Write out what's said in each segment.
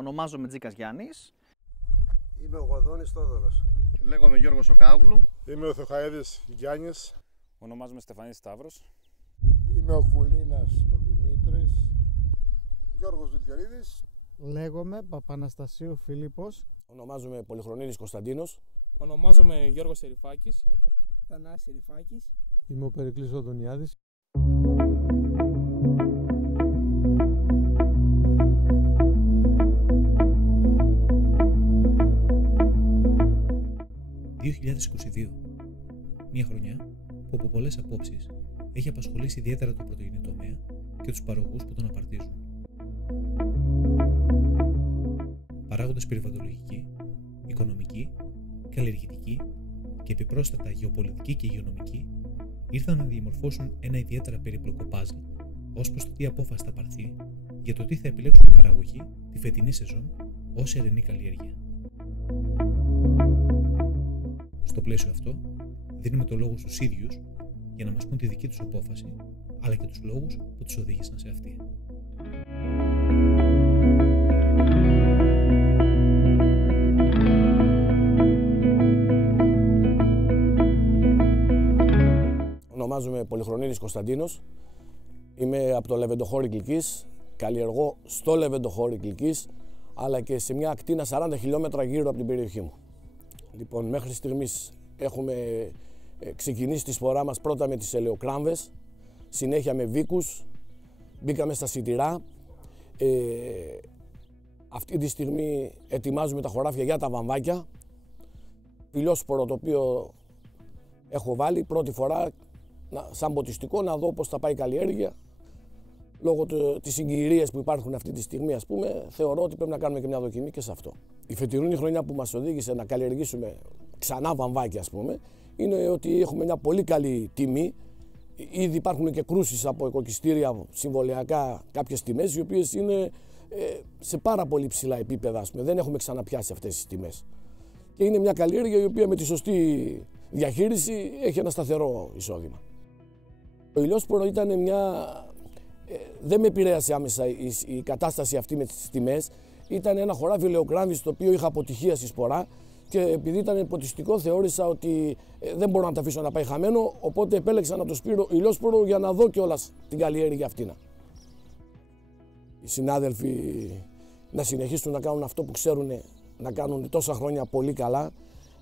Ονομάζομαι Τζίκας Γιάννης. Είμαι ο Γοδόνης Θόδωρος. Λέγομαι Γιώργος Οκάγλου. Είμαι ο Θοχαίδης Γιάννης. Ονομάζομαι Στεφανής Σταύρος. Είμαι ο Κουλίνας ο Δημήτρης. Γιώργος Δουλγερίδης. Λέγομαι Παπαναστασίου Φίλιππος. Ονομάζομαι Πολυχρονίδης Κωνσταντίνος. Ονομάζομαι Γιώργος Σεριφάκης. Θανάσης Σεριφάκης. Είμαι ο Περικλής Οδωνιάδης. ...2022. Μια χρονιά που από πολλές απόψεις έχει απασχολήσει ιδιαίτερα το πρωτογενή τομέα και τους παραγωγούς που τον απαρτίζουν. Παράγοντες περιβαλλοντολογικοί, οικονομικοί, καλλιεργητικοί και επιπρόσθετα γεωπολιτικοί και υγειονομικοί ήρθαν να διαμορφώσουν ένα ιδιαίτερα περίπλοκο παζλ ως προς το τι απόφαση θα πάρθει για το τι θα επιλέξουν οι παραγωγοί τη φετινή σεζόν ως ερενή καλλιέργεια. Στο πλαίσιο αυτό, δίνουμε το λόγο στους ίδιους για να μας πούν τη δική τους απόφαση, αλλά και τους λόγους που τους οδήγησαν σε αυτή. Ονομάζομαι Πολυχρονίδης Κωνσταντίνος. Είμαι από το Λεβεντοχώρι Κλικής. Καλλιεργώ στο Λεβεντοχώρι Κλικής, αλλά και σε μια ακτίνα 40 χιλιόμετρα γύρω από την περιοχή μου. Λοιπόν, μέχρι στιγμής έχουμε ξεκινήσει τη σπορά μας πρώτα με τις ελαιοκράμβες, συνέχεια με βίκους, μπήκαμε στα σιτηρά. Αυτή τη στιγμή ετοιμάζουμε τα χωράφια για τα βαμβάκια. Πυλιόσπορο το οποίο έχω βάλει πρώτη φορά σαν ποτιστικό να δω πώς θα πάει η καλλιέργεια. Λόγω της συγκυρίας που υπάρχουν αυτή τη στιγμή, ας πούμε, θεωρώ ότι πρέπει να κάνουμε και μια δοκιμή και σε αυτό. Η φετινή χρονιά που μας οδήγησε να καλλιεργήσουμε ξανά βαμβάκια, ας πούμε, είναι ότι έχουμε μια πολύ καλή τιμή. Ήδη υπάρχουν και κρούσεις από οικοκυστήρια συμβολιακά κάποιες τιμές, οι οποίες είναι σε πάρα πολύ ψηλά επίπεδα, ας πούμε. Δεν έχουμε ξαναπιάσει αυτές τις τιμές. Και είναι μια καλλιέργεια η οποία με τη σωστή διαχείριση έχει ένα σταθερό εισόδημα. Το ηλιόσπορο ήταν μια... δεν με επηρέασε άμεσα η κατάσταση αυτή με τις τιμές. Ήταν ένα χωράφι ελαιοκράμβης το οποίο είχα αποτυχία στη σπορά και επειδή ήταν ποτιστικό θεώρησα ότι δεν μπορώ να το αφήσω να πάει χαμένο, οπότε επέλεξα να το σπείρω ηλιόσπορο για να δω κιόλας την καλλιέργεια αυτήν. Οι συνάδελφοι να συνεχίσουν να κάνουν αυτό που ξέρουν να κάνουν τόσα χρόνια πολύ καλά,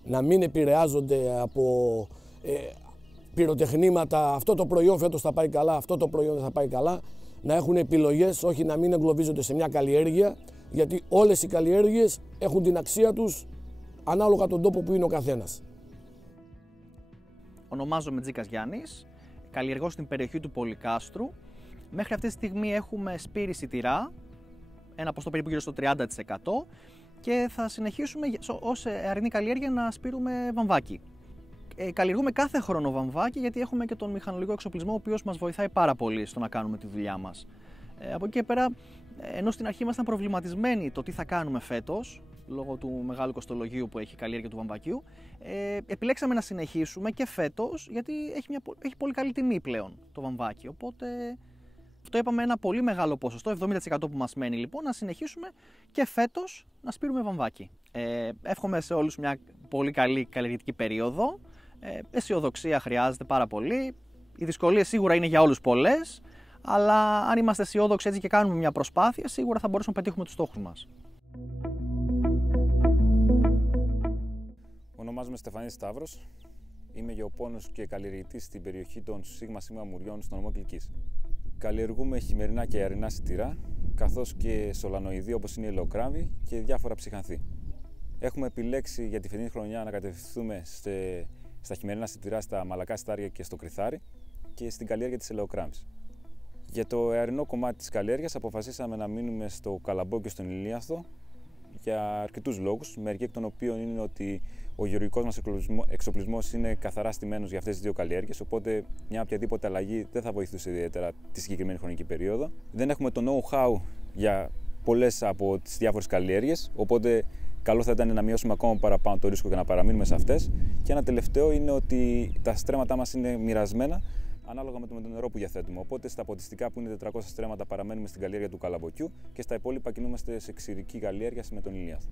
να μην επηρεάζονται από πυροτεχνήματα, αυτό το προϊόν φέτος θα πάει καλά, αυτό το προϊόν δεν θα πάει καλά, να έχουν επιλογές, όχι να μην εγκλωβίζονται σε μια καλλιέργεια, γιατί όλες οι καλλιέργειες έχουν την αξία τους ανάλογα τον τόπο που είναι ο καθένας. Ονομάζομαι Τζίκας Γιάννης, καλλιεργώ στην περιοχή του Πολυκάστρου. Μέχρι αυτή τη στιγμή έχουμε σπείρει σιτηρά, ένα ποσοστό περίπου γύρω στο 30% και θα συνεχίσουμε ως αρινή καλλιέργεια να σπείρουμε βαμβάκι. Καλλιεργούμε κάθε χρόνο βαμβάκι γιατί έχουμε και τον μηχανολογικό εξοπλισμό ο οποίος μας βοηθάει πάρα πολύ στο να κάνουμε τη δουλειά μας. Από εκεί και πέρα, ενώ στην αρχή ήμασταν προβληματισμένοι το τι θα κάνουμε φέτος, λόγω του μεγάλου κοστολογίου που έχει η καλλιέργεια του βαμβακιού, επιλέξαμε να συνεχίσουμε και φέτος γιατί έχει πολύ καλή τιμή πλέον το βαμβάκι. Οπότε αυτό είπαμε ένα πολύ μεγάλο ποσοστό, 70% που μας μένει λοιπόν, να συνεχίσουμε και φέτος να σπείρουμε βαμβάκι. Εύχομαι σε όλους μια πολύ καλή καλλιεργητική περίοδο. Αισιοδοξία χρειάζεται πάρα πολύ. Οι δυσκολίες σίγουρα είναι για όλους πολλές, αλλά αν είμαστε αισιόδοξοι έτσι και κάνουμε μια προσπάθεια, σίγουρα θα μπορέσουμε να πετύχουμε τους στόχους μας. Ονομάζομαι Στεφανής Σταύρος. Είμαι γεωπόνος και καλλιεργητής στην περιοχή των Σίγμα Μουριών στον νομό Κλικής. Καλλιεργούμε χειμερινά και αρινά σιτηρά, καθώς και σολανοειδή όπως είναι η ελαιοκράμβη και διάφορα ψυχανθή. Έχουμε επιλέξει για τη φετινή χρονιά να κατευθυνθούμε στα χειμερινά σιτηρά, στα μαλακά σιτάρια και στο κρυθάρι και στην καλλιέργεια της ελαιοκράμβης. Για το αρινό κομμάτι της καλλιέργειας αποφασίσαμε να μείνουμε στο Καλαμπό και στον Ηλίαθο για αρκετούς λόγους, μερικοί εκ των οποίων είναι ότι ο γεωργικός μας εξοπλισμός είναι καθαρά στημένος για αυτές τις δύο καλλιέργειες, οπότε μια οποιαδήποτε αλλαγή δεν θα βοηθούσε ιδιαίτερα τη συγκεκριμένη χρονική περίοδο. Δεν έχουμε το know-how για πολλές από τις διάφορες καλλιέργειες, οπότε καλό θα ήταν να μειώσουμε ακόμα παραπάνω το ρίσκο και να παραμείνουμε σε αυτές. Και ένα τελευταίο είναι ότι τα στρέμματά μας είναι μοιρασμένα ανάλογα με το νερό που διαθέτουμε. Οπότε στα ποτιστικά που είναι 400 στρέμματα παραμένουμε στην καλλιέργεια του καλαμποκιού και στα υπόλοιπα κινούμαστε σε ξηρική καλλιέργεια με τον ηλιάνθο.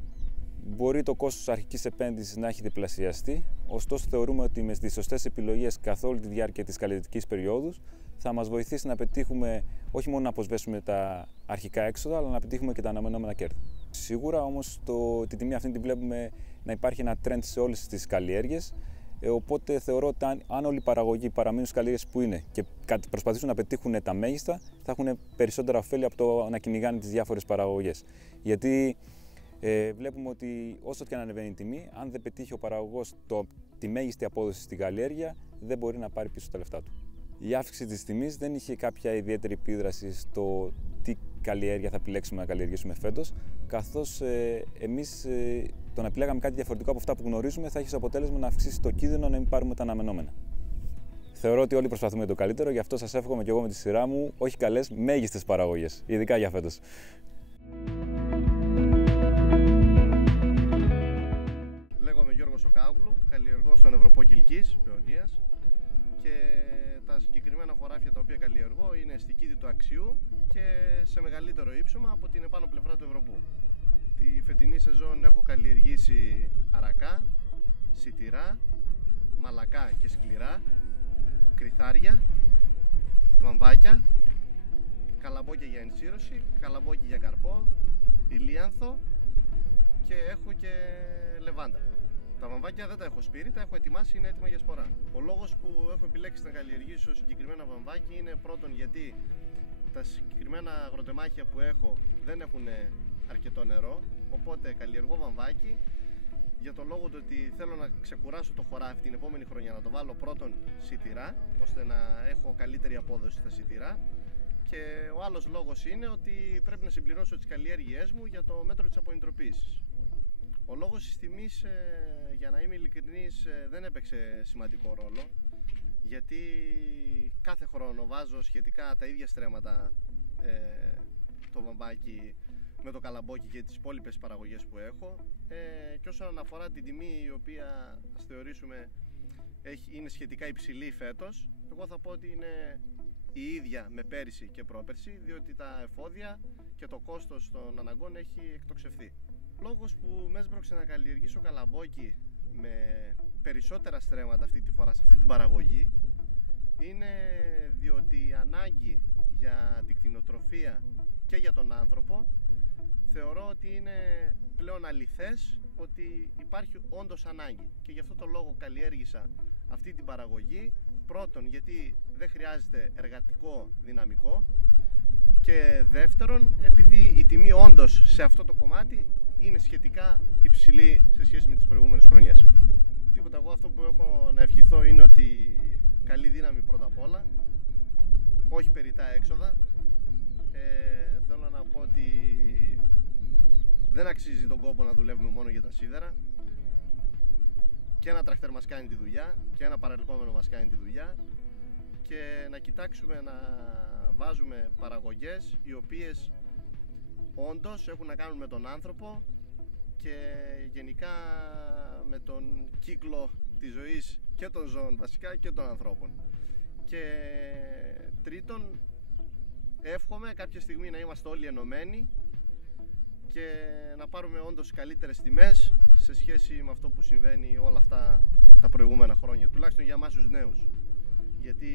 Μπορεί το κόστος αρχικής επένδυσης να έχει διπλασιαστεί, ωστόσο θεωρούμε ότι με τις σωστές επιλογές καθ' όλη τη διάρκεια της καλλιεργικής περίοδου θα μας βοηθήσει να πετύχουμε όχι μόνο να αποσβέσουμε τα αρχικά έξοδα, αλλά να πετύχουμε και τα αναμενόμενα κέρδη. Σίγουρα όμως τη τιμή αυτή την βλέπουμε να υπάρχει ένα trend σε όλες τις καλλιέργειες. Οπότε θεωρώ ότι αν όλοι οι παραγωγοί παραμείνουν στις καλλιέργειες που είναι και προσπαθήσουν να πετύχουν τα μέγιστα, θα έχουν περισσότερα ωφέλη από το να κυνηγάνε τις διάφορες παραγωγές. Γιατί βλέπουμε ότι όσο και αν ανεβαίνει η τιμή, αν δεν πετύχει ο παραγωγός τη μέγιστη απόδοση στην καλλιέργεια, δεν μπορεί να πάρει πίσω τα λεφτά του. Η αύξηση της τιμής δεν είχε κάποια ιδιαίτερη επίδραση στο τι καλλιέργεια θα επιλέξουμε να καλλιεργήσουμε φέτος, καθώς εμείς το να επιλέγαμε κάτι διαφορετικό από αυτά που γνωρίζουμε θα έχει ως αποτέλεσμα να αυξήσει το κίνδυνο να μην πάρουμε τα αναμενόμενα. Θεωρώ ότι όλοι προσπαθούμε για το καλύτερο, γι' αυτό σας εύχομαι και εγώ με τη σειρά μου όχι καλές, μέγιστες παραγωγές, ειδικά για φέτος. Λέγομαι Γιώργος Οκάγλου, καλλιεργώ στον Ευρωπό Κιλκής, Παιωνίας, και τα συγκεκριμένα χωράφια τα οποία καλλιεργώ είναι στη Κήτη του Αξιού και σε μεγαλύτερο ύψωμα από την επάνω πλευρά του Ευρωπού. Τη φετινή σεζόν έχω καλλιεργήσει αρακά, σιτηρά, μαλακά και σκληρά, κρυθάρια, βαμβάκια, καλαμπόκια για ενσύρωση, καλαμπόκια για καρπό, ηλίανθο και έχω και λεβάντα. Τα βαμβάκια δεν τα έχω σπείρει, τα έχω ετοιμάσει, είναι έτοιμα για σπορά. Ο λόγος που έχω επιλέξει να καλλιεργήσω συγκεκριμένα βαμβάκι είναι πρώτον γιατί τα συγκεκριμένα αγροτεμάχια που έχω δεν έχουν αρκετό νερό, οπότε καλλιεργώ βαμβάκι για το λόγο του ότι θέλω να ξεκουράσω το χωράφι την επόμενη χρονιά, να το βάλω πρώτον σιτηρά, ώστε να έχω καλύτερη απόδοση στα σιτηρά, και ο άλλος λόγος είναι ότι πρέπει να συμπληρώσω τις καλλιέργειές μου για το μέτρο της αποϊντροποίησης. Ο λόγος της τιμής, για να είμαι ειλικρινής, δεν έπαιξε σημαντικό ρόλο, γιατί κάθε χρόνο βάζω σχετικά τα ίδια στρέμματα το βαμβάκι με το καλαμπόκι και τις υπόλοιπες παραγωγές που έχω, και όσον αφορά την τιμή, η οποία ας θεωρήσουμε είναι σχετικά υψηλή φέτος, εγώ θα πω ότι είναι η ίδια με πέρυσι και πρόπερσι, διότι τα εφόδια και το κόστος των αναγκών έχει εκτοξευθεί. Λόγος που με έσπρωξε να καλλιεργήσω καλαμπόκι με περισσότερα στρέμματα αυτή τη φορά σε αυτή την παραγωγή είναι διότι η ανάγκη για την κτηνοτροφία και για τον άνθρωπο θεωρώ ότι είναι πλέον αληθές ότι υπάρχει όντως ανάγκη, και γι' αυτό το λόγο καλλιέργησα αυτή την παραγωγή. Πρώτον γιατί δεν χρειάζεται εργατικό δυναμικό, και δεύτερον επειδή η τιμή όντως σε αυτό το κομμάτι είναι σχετικά υψηλή σε σχέση με τις προηγούμενες χρονιές. Τίποτα, εγώ αυτό που έχω να ευχηθώ είναι ότι καλή δύναμη πρώτα απ' όλα, όχι περιττά έξοδα. Θέλω να πω ότι δεν αξίζει τον κόπο να δουλεύουμε μόνο για τα σίδερα. Και ένα τρακτέρ μας κάνει τη δουλειά και ένα παρελκόμενο μας κάνει τη δουλειά, και να κοιτάξουμε να βάζουμε παραγωγές οι οποίες όντως έχουν να κάνουν με τον άνθρωπο και γενικά με τον κύκλο της ζωής και των ζώων βασικά και των ανθρώπων. Και τρίτον, εύχομαι κάποια στιγμή να είμαστε όλοι ενωμένοι και να πάρουμε όντως καλύτερες τιμές σε σχέση με αυτό που συμβαίνει όλα αυτά τα προηγούμενα χρόνια, τουλάχιστον για εμάς τους νέους, γιατί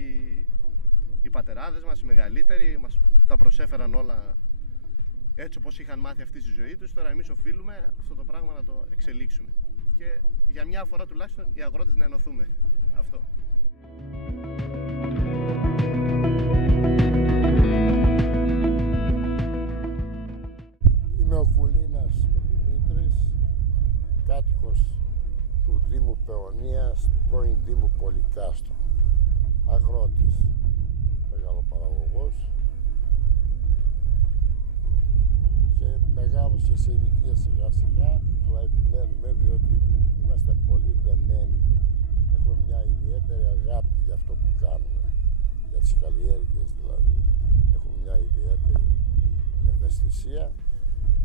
οι πατεράδες μας, οι μεγαλύτεροι, μας τα προσέφεραν όλα έτσι όπως είχαν μάθει αυτή στη ζωή τους. Τώρα εμείς οφείλουμε αυτό το πράγμα να το εξελίξουμε και για μια φορά τουλάχιστον οι αγρότες να ενωθούμε. Αυτό. Είμαι ο Κουλίνας ο Δημήτρης, κάτοικος του Δήμου Παιωνίας, του πρώην Δήμου Πολυκάστρο, αγρότης, μεγαλοπαραγωγός, και μεγάλωσε σε ηλικία σιγά σιγά, αλλά επιμένουμε διότι είμαστε πολύ δεμένοι. Έχουμε μια ιδιαίτερη αγάπη για αυτό που κάνουμε, για τις καλλιέργειες δηλαδή. Έχουμε μια ιδιαίτερη ευαισθησία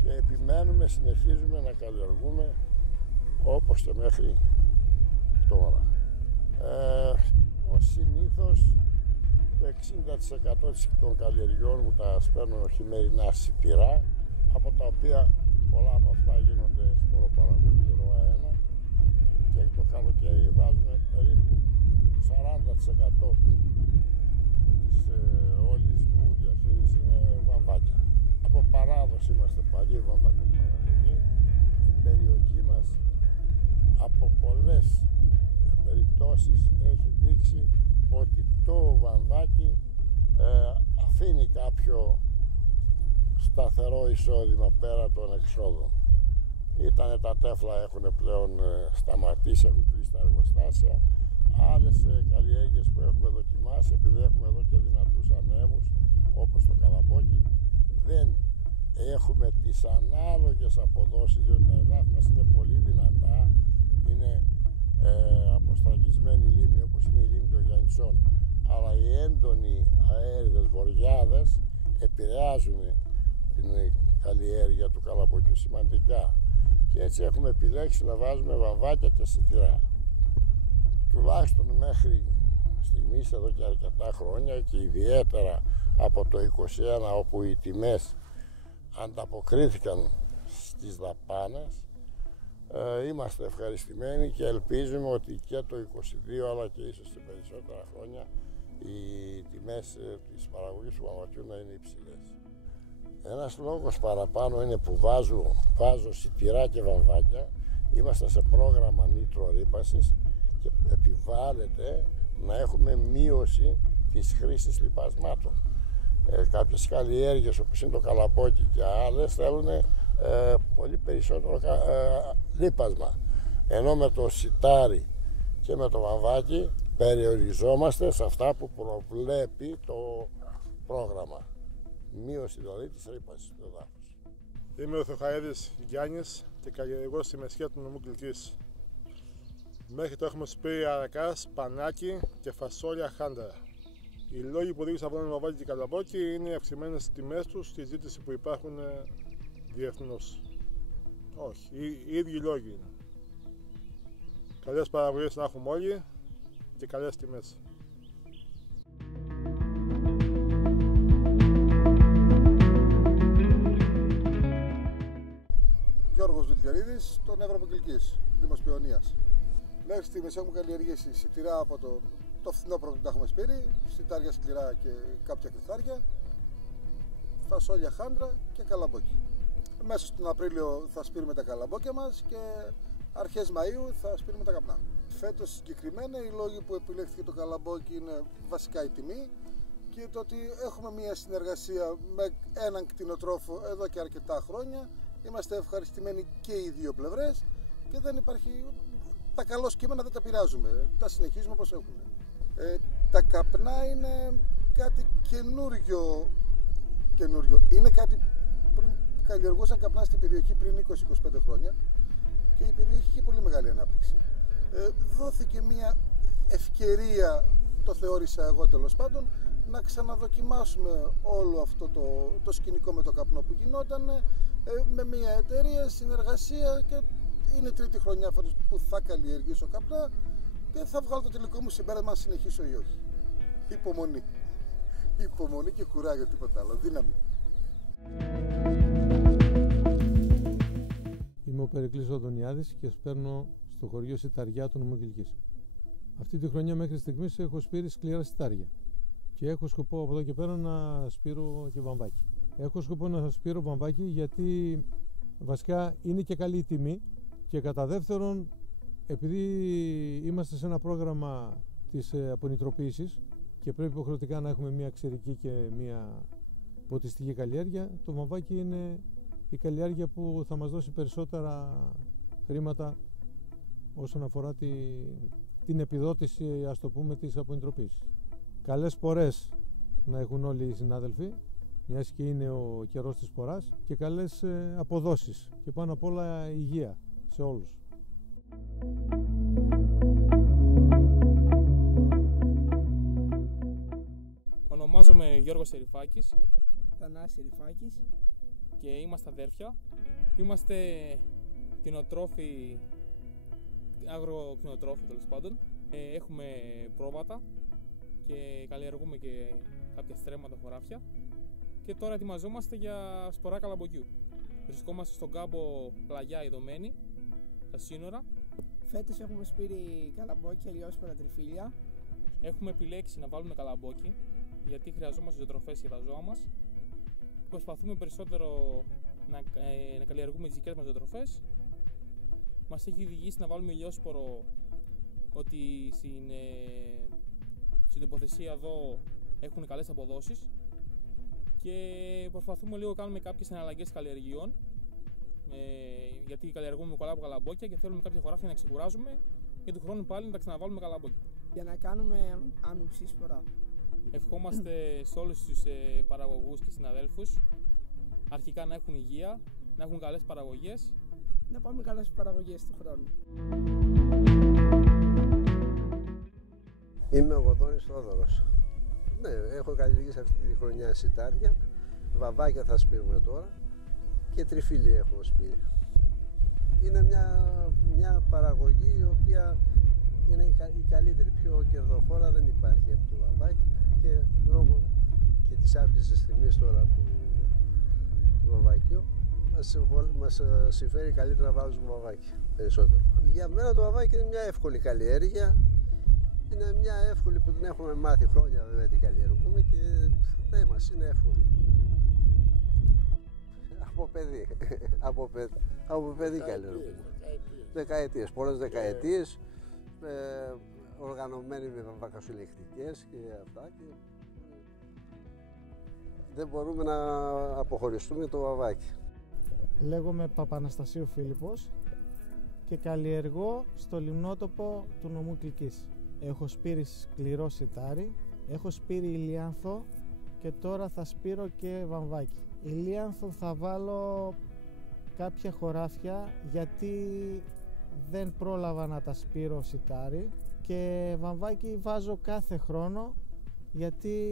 και επιμένουμε, συνεχίζουμε να καλλιεργούμε όπως και μέχρι τώρα. Ως συνήθως Το 60% των καλλιεργειών μου τα σπέρνω χειμερινά σιτηρά, από τα οποία πολλά από αυτά γίνονται σποροπαραγωγή ροά 1, και το καλοκαίρι βάζουμε περίπου 40% της όλης μου διαχείρισης είναι βαμβάκια. Από παράδοση είμαστε παλιοί βαμβακοπαραγωγοί. Η περιοχή μας από πολλές περιπτώσεις έχει δείξει ότι το βαμβάκι αφήνει κάποιο σταθερό εισόδημα πέρα των εξόδων. Ήτανε τα τέφλα, έχουν πλέον σταματήσει, έχουν κλείσει τα εργοστάσια. Άλλες καλλιέργειες που έχουμε δοκιμάσει, επειδή έχουμε εδώ και δυνατούς ανέμους όπως το καλαμπόκι, δεν έχουμε τις ανάλογες αποδόσεις, διότι τα εδάφη μας είναι πολύ δυνατά, είναι αποστραγγισμένη λίμνη όπως είναι η λίμνη των Γιαννησών, αλλά οι έντονοι αέριδες βοριάδες επηρεάζουν την καλλιέργεια του καλαμπόκιου σημαντικά, και έτσι έχουμε επιλέξει να βάζουμε βαμβάκια και σιτηρά. Τουλάχιστον μέχρι στιγμής, εδώ και αρκετά χρόνια, και ιδιαίτερα από το 2021, όπου οι τιμές ανταποκρίθηκαν στις δαπάνες, είμαστε ευχαριστημένοι και ελπίζουμε ότι και το 2022 αλλά και ίσως σε περισσότερα χρόνια οι τιμές της παραγωγής του βαμβακιού να είναι υψηλές. Ένας λόγος παραπάνω είναι που βάζω σιτηρά και βαμβάκια. Είμαστε σε πρόγραμμα νητρορύπασης και επιβάλλεται να έχουμε μείωση της χρήσης λιπασμάτων. Κάποιες καλλιέργειες όπως είναι το καλαμπόκι και άλλες θέλουν πολύ περισσότερο λίπασμα, ενώ με το σιτάρι και με το βαμβάκι περιοριζόμαστε σε αυτά που προβλέπει το πρόγραμμα, μείωση δηλαδή της ρύπασης του εδάφους. Είμαι ο Θεοχαίδης Γιάννης και καλλιεργώ στη Μεσχεία του νομού Κιλκής. Μέχρι το έχουμε σπείρει αρακάς, πανάκι και φασόλια χάντρα. Οι λόγοι που οδήγησαν από ένα βαμβάκι και καλαμπόκι είναι οι αυξημένες τιμές τους και η ζήτηση που υπάρχουν διεθνώς. Όχι, οι ίδιοι λόγοι είναι. Καλές παραγωγές να έχουμε όλοι και καλές τιμές. Γιώργος Δουλγερίδης, τον Ευρωποκυλκής, Δήμος Παιωνίας. Μέχρι στιγμής έχουμε καλλιεργήσει σιτηρά από το φθινόπωρο που τα έχουμε σπείρει, σιτάρια σκληρά και κάποια κρυθάρια, φασόλια χάντρα και καλαμπόκι. Μέσα στον Απρίλιο θα σπείρουμε τα καλαμπόκια μας και αρχές Μαΐου θα σπείρουμε τα καπνά. Φέτος συγκεκριμένα οι λόγοι που επιλέχθηκε το καλαμπόκι είναι βασικά η τιμή και το ότι έχουμε μια συνεργασία με έναν κτηνοτρόφο εδώ και αρκετά χρόνια. Είμαστε ευχαριστημένοι και οι δύο πλευρές και δεν υπάρχει, τα καλό κείμενα δεν τα πειράζουμε, τα συνεχίζουμε όπως έχουν. Τα καπνά είναι κάτι καινούριο. Είναι κάτι πριν καλλιεργούσαν καπνά στην περιοχή πριν 20-25 χρόνια και η περιοχή είχε πολύ μεγάλη ανάπτυξη. Δόθηκε μια ευκαιρία, το θεώρησα εγώ τέλος πάντων, να ξαναδοκιμάσουμε όλο αυτό το σκηνικό με το καπνό που γινόταν με μια εταιρεία, συνεργασία, και είναι τρίτη χρονιά που θα καλλιεργήσω καπνά και θα βγάλω το τελικό μου συμπέρασμα αν συνεχίσω ή όχι. Υπομονή. Υπομονή και κουράγιο, τίποτα άλλο. Δύναμη. Είμαι ο Περικλής Οδωνιάδης και σπέρνω στο χωριό Σιταριά του νομού Κιλκής. Αυτή τη χρονιά μέχρι στιγμής έχω σπείρει σκληρά σιτάρια και έχω σκοπό από εδώ και πέρα να σπείρω και βαμβάκι. Έχω σκοπό να σπείρω βαμβάκι γιατί βασικά είναι και καλή η τιμή και κατά δεύτερον, επειδή είμαστε σε ένα πρόγραμμα της απονητροποίησης και πρέπει υποχρεωτικά να έχουμε μια ξερική και μια ποτιστική καλλιέργεια, το βαμβάκι είναι η καλλιέργεια που θα μας δώσει περισσότερα χρήματα όσον αφορά την επιδότηση, ας το πούμε, της απονητροποίησης. Καλές πορές να έχουν όλοι οι συνάδελφοι, μιας και είναι ο καιρός της ποράς, και καλές αποδόσεις και πάνω απ' όλα υγεία σε όλους. Ονομάζομαι Γιώργος Σερυφάκης. Θανάσης Σερυφάκης. Και είμαστε αδέρφια. Είμαστε κτηνοτρόφοι, αγροκτηνοτρόφοι τέλος πάντων. Έχουμε πρόβατα και καλλιεργούμε και κάποια στρέμματα χωράφια. Και τώρα ετοιμαζόμαστε για σπορά καλαμποκιού. Βρισκόμαστε στον κάμπο Πλαγιά Ιδωμένη, στα σύνορα. Φέτος έχουμε σπείρει καλαμπόκια, λιώσπερα, τριφύλια. Έχουμε επιλέξει να βάλουμε καλαμπόκι, γιατί χρειαζόμαστε ζωοτροφές για τα ζώα μας. Προσπαθούμε περισσότερο να καλλιεργούμε τις δικές μας ζωοτροφές. Μας έχει οδηγήσει να βάλουμε ηλιόσπορο, ότι στην τοποθεσία εδώ έχουν καλές αποδόσεις. Και προσπαθούμε λίγο να κάνουμε κάποιες εναλλαγές καλλιεργειών, γιατί καλλιεργούμε πολλά από καλαμπόκια και θέλουμε κάποια χωράφια να ξεκουράζουμε και του χρόνου πάλι να τα ξαναβάλουμε καλαμπόκια. Για να κάνουμε άμυψη σπορά. Ευχόμαστε σε όλους τους παραγωγούς και συναδέλφους αρχικά να έχουν υγεία, να έχουν καλές παραγωγές. Να πάμε καλές παραγωγές του χρόνου. Είμαι ο Γοδόνης Θόδωρος. Ναι, έχω καλλιεργήσει αυτή τη χρονιά σιτάρια, βαβάκια θα σπείρουμε τώρα και τριφύλι έχω σπείρει. Είναι μια παραγωγή η οποία είναι η καλύτερη, πιο κερδοφόρα δεν υπάρχει από το βαβάκι και λόγω και της αύξησης της τιμής τώρα του βαβακιού μας συμφέρει καλύτερα να βάζουμε βαβάκι περισσότερο. Για μένα το βαβάκι είναι μια εύκολη καλλιέργεια. Είναι μια εύκολη που την έχουμε μάθει χρόνια βέβαια την καλλιεργούμε και δεν μας είναι εύκολη. Από παιδί καλλιεργούμε. Δεκαετίες, πολλές δεκαετίες, οργανωμένοι με βακασουλεκτικές και αυτά και δεν μπορούμε να αποχωριστούμε το βαβάκι. Λέγομαι Παπαναστασίου Φίλιππος και καλλιεργώ στο λιμνότοπο του νομού Κιλκής. Έχω σπείρει σκληρό σιτάρι, έχω σπείρει ηλιάνθο και τώρα θα σπείρω και βαμβάκι. Ηλιάνθο θα βάλω κάποια χωράφια γιατί δεν πρόλαβα να τα σπείρω σιτάρι και βαμβάκι βάζω κάθε χρόνο γιατί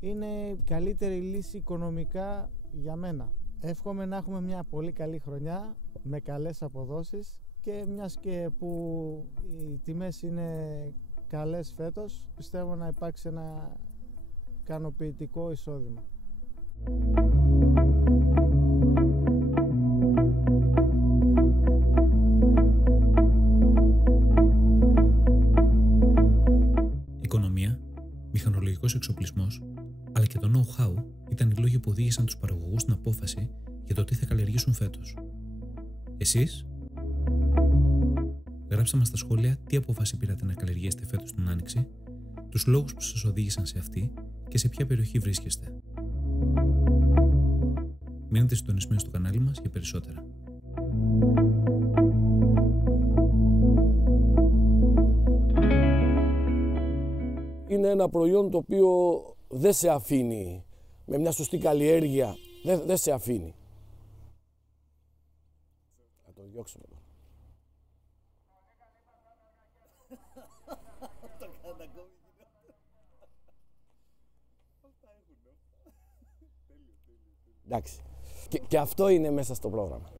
είναι η καλύτερη λύση οικονομικά για μένα. Εύχομαι να έχουμε μια πολύ καλή χρονιά με καλές αποδόσεις και μιας και που οι τιμές είναι καλές φέτος, πιστεύω να υπάρξει ένα ικανοποιητικό εισόδημα. Οικονομία, μηχανολογικός εξοπλισμός, αλλά και το know-how ήταν οι λόγοι που οδήγησαν τους παραγωγούς στην απόφαση για το τι θα καλλιεργήσουν φέτος. Εσείς? Γράψτε μας στα σχόλια τι απόφαση πήρατε να καλλιεργήσετε φέτος την Άνοιξη, τους λόγους που σας οδήγησαν σε αυτή και σε ποια περιοχή βρίσκεστε. Μείνετε συντονισμένοι στο κανάλι μας για περισσότερα. Είναι ένα προϊόν το οποίο δεν σε αφήνει, με μια σωστή καλλιέργεια, δεν σε αφήνει. Θα το διώξουμε εδώ. Εντάξει. Και αυτό είναι μέσα στο πρόγραμμα.